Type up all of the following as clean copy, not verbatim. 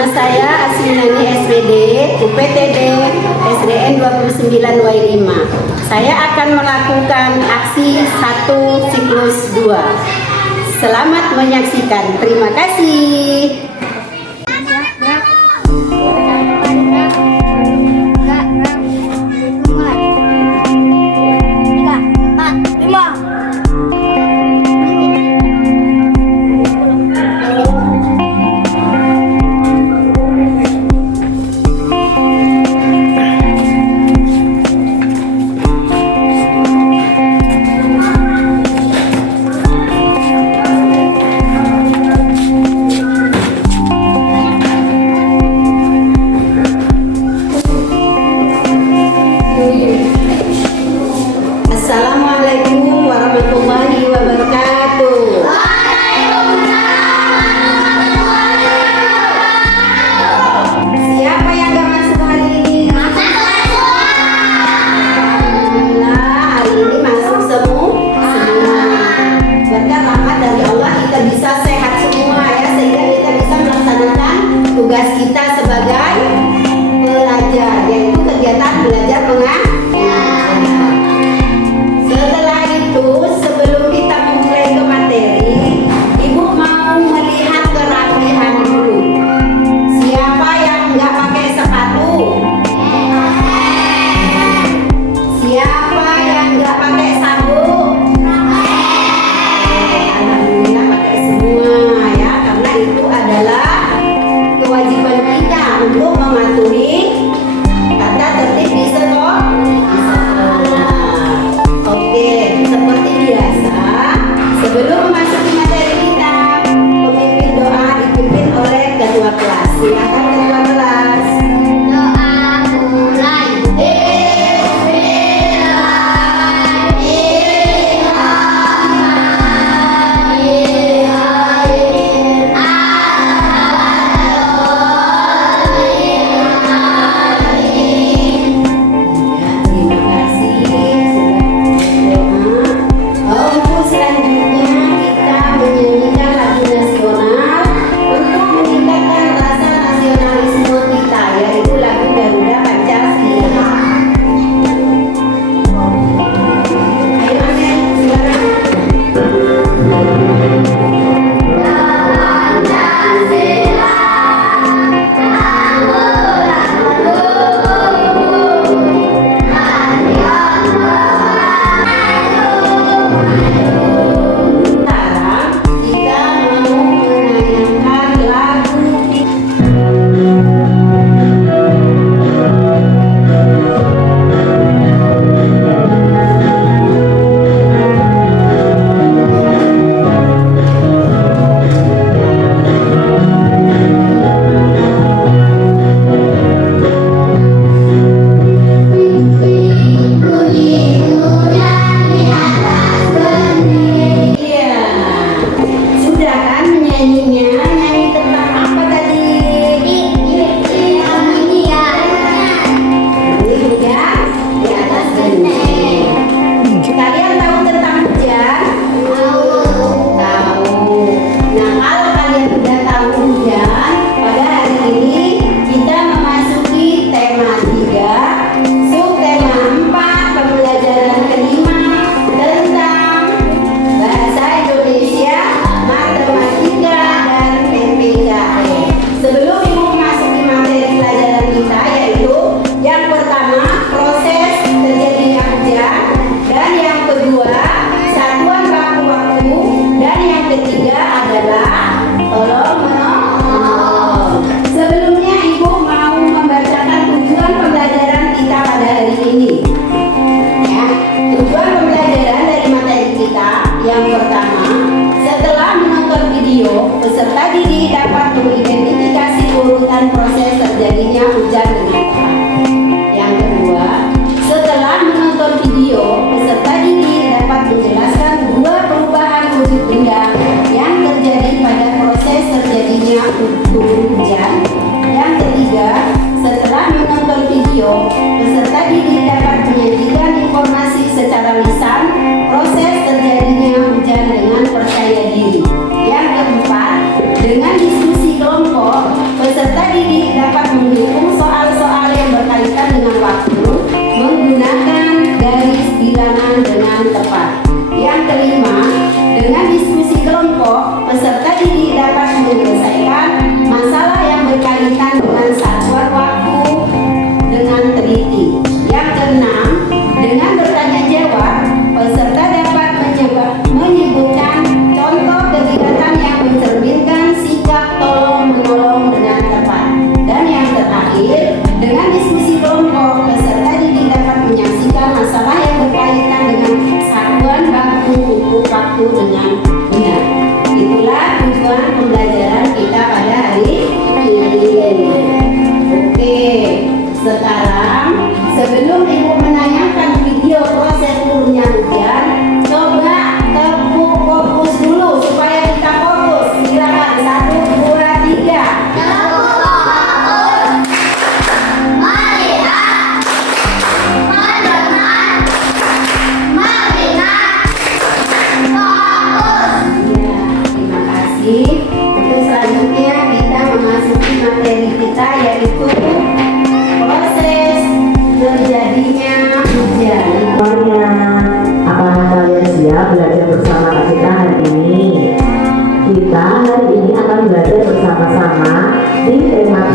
Nama saya Asminani SPD, UPTD, SDN 29 Y5. Saya akan melakukan aksi 1 siklus 2. Selamat menyaksikan. Terima kasih.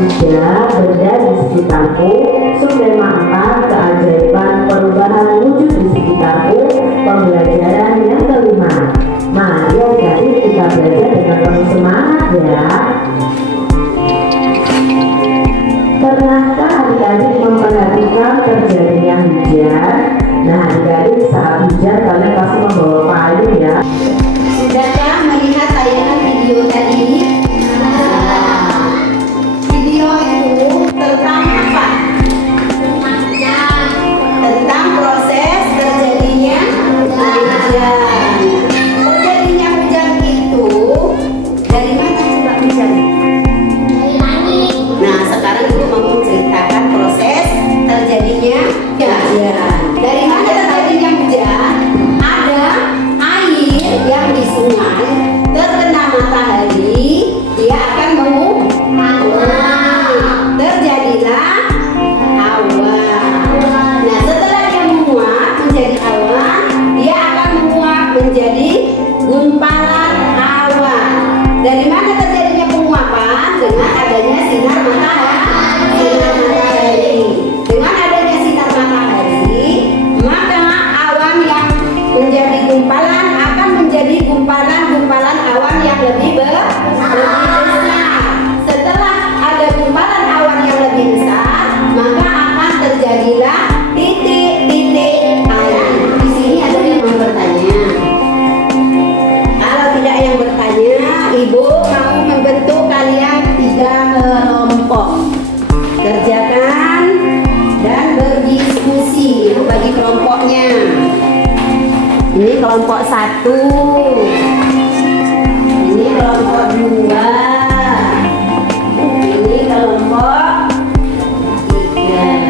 3, benda di sekitarku. Subtema 4, keajaiban perubahan wujud di sekitarku. Pembelajaran yang kelima. Mari adik-adik kita belajar dengan penuh semangat ya. Pernahkah adik-adik memperhatikan terjadinya hujan? Nah, adik-adik saat hujan kalian pasti membawa payung ya. Sudahkah melihat tayangan video tadi? Video itu tentang apa? Tentang proses terjadinya hujan. Terjadinya hujan itu dari mana coba hujan? Nah, sekarang ibu mau menceritakan proses terjadinya hujan. Dari mana terjadinya hujan? Ada air yang di sungai terkena matahari, dia akan menguap. Terjadilah awan. Nah, setelah dia menguap menjadi awan, dia akan menguap menjadi gumpalan awan. Dari mana terjadinya penguapan? Dengan adanya sinar matahari. Dengan adanya sinar matahari, maka awan yang menjadi gumpalan akan menjadi gumpalan awan yang lebih besar. Setelah ada gumpalan awan yang lebih besar, maka akan terjadilah titik-titik air. Di sini ada yang mau bertanya. Kalau tidak yang bertanya, ibu mau membentuk kalian 3 kelompok. Kerjakan dan berdiskusi. Bagi kelompoknya. Ini kelompok 1. Ini kelompok 2. Ini kelompok 3.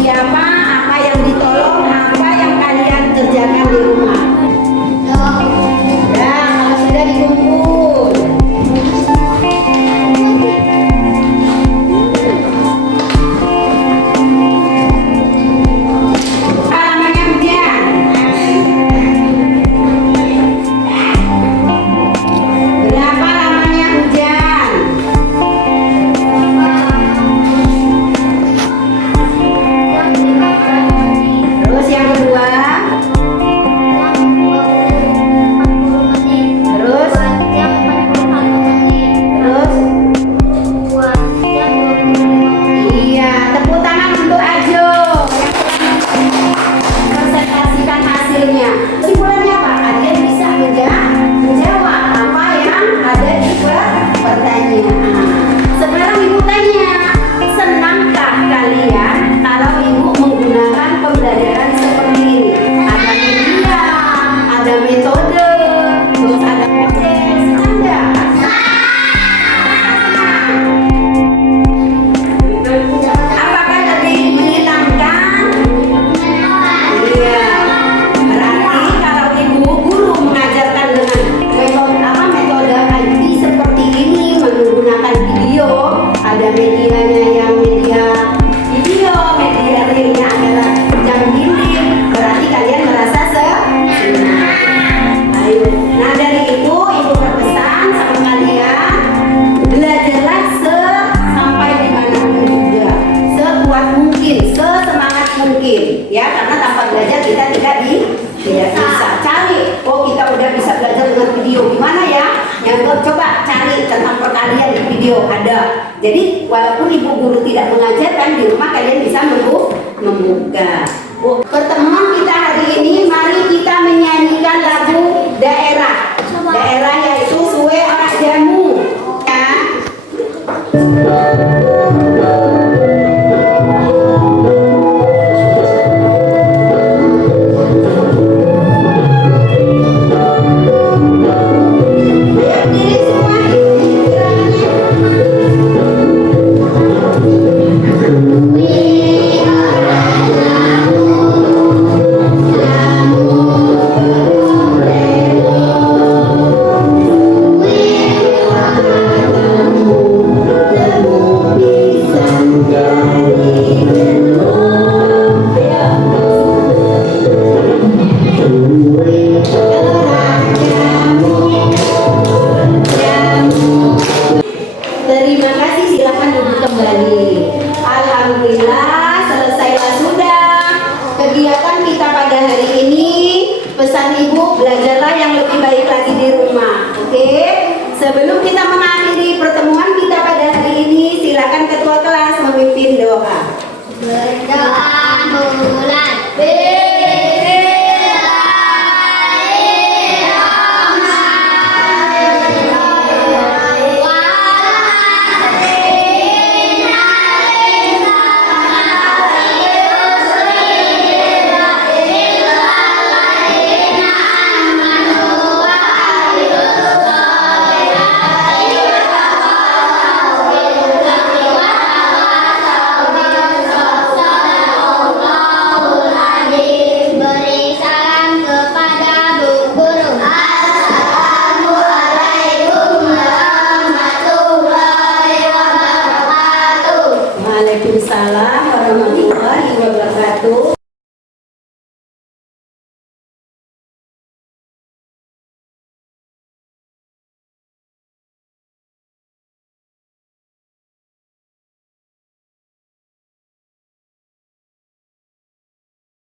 siapa, apa yang ditolong, apa yang kalian kerjakan di rumah. Ya, kalau sudah dikumpul. Halamannya hujan. Berapa lamanya hujan? Terus yang kedua, terus, terus, iya, tepuk tangan untuk Ajo yang telah presentasikan hasilnya. Kesimpulannya apa? Kalian bisa menjawab apa yang ada di pertanyaan. Sekarang ibu tanya, senangkah kalian kalau ibu menggunakan pembelajaran seperti ini? Ada media, ada metode, terus ada model, senang nggak? Apakah lebih menyenangkan? Iya. Berarti kalau ibu guru mengajarkan dengan metode IT seperti ini, menggunakan video, ada medianya yang media video, media realnya adalah jam dinding, berarti kalian merasa senang. Ayo. Nah dari itu ibu berpesan sama kalian, belajarlah sampai di mana juga, sekuat mungkin, sesemangat mungkin, ya, karena tanpa belajar kita tidak bisa cari. Oh, kita udah bisa belajar dengan video, gimana ya? Yang coba cari tentang perkalian di video ada. Jadi walaupun ibu guru tidak mengajarkan, di rumah kalian bisa membuka. Pertemuan kita hari ini, mari kita menyanyikan lagu daerah. Daerah yaitu Suwe Orak Jamu. Ya. Berdiri semua, terima kasih, silakan duduk kembali. Alhamdulillah, selesailah sudah kegiatan kita pada hari ini. Pesan ibu, belajarlah yang lebih baik lagi di rumah. Oke? Sebelum kita mengakhiri pertemuan kita pada hari ini, silakan ketua kelas memimpin doa. Berdoa bulan beri salam kepada Bu Guru. Assalamualaikum warahmatullahi wabarakatuh. Waalaikumsalam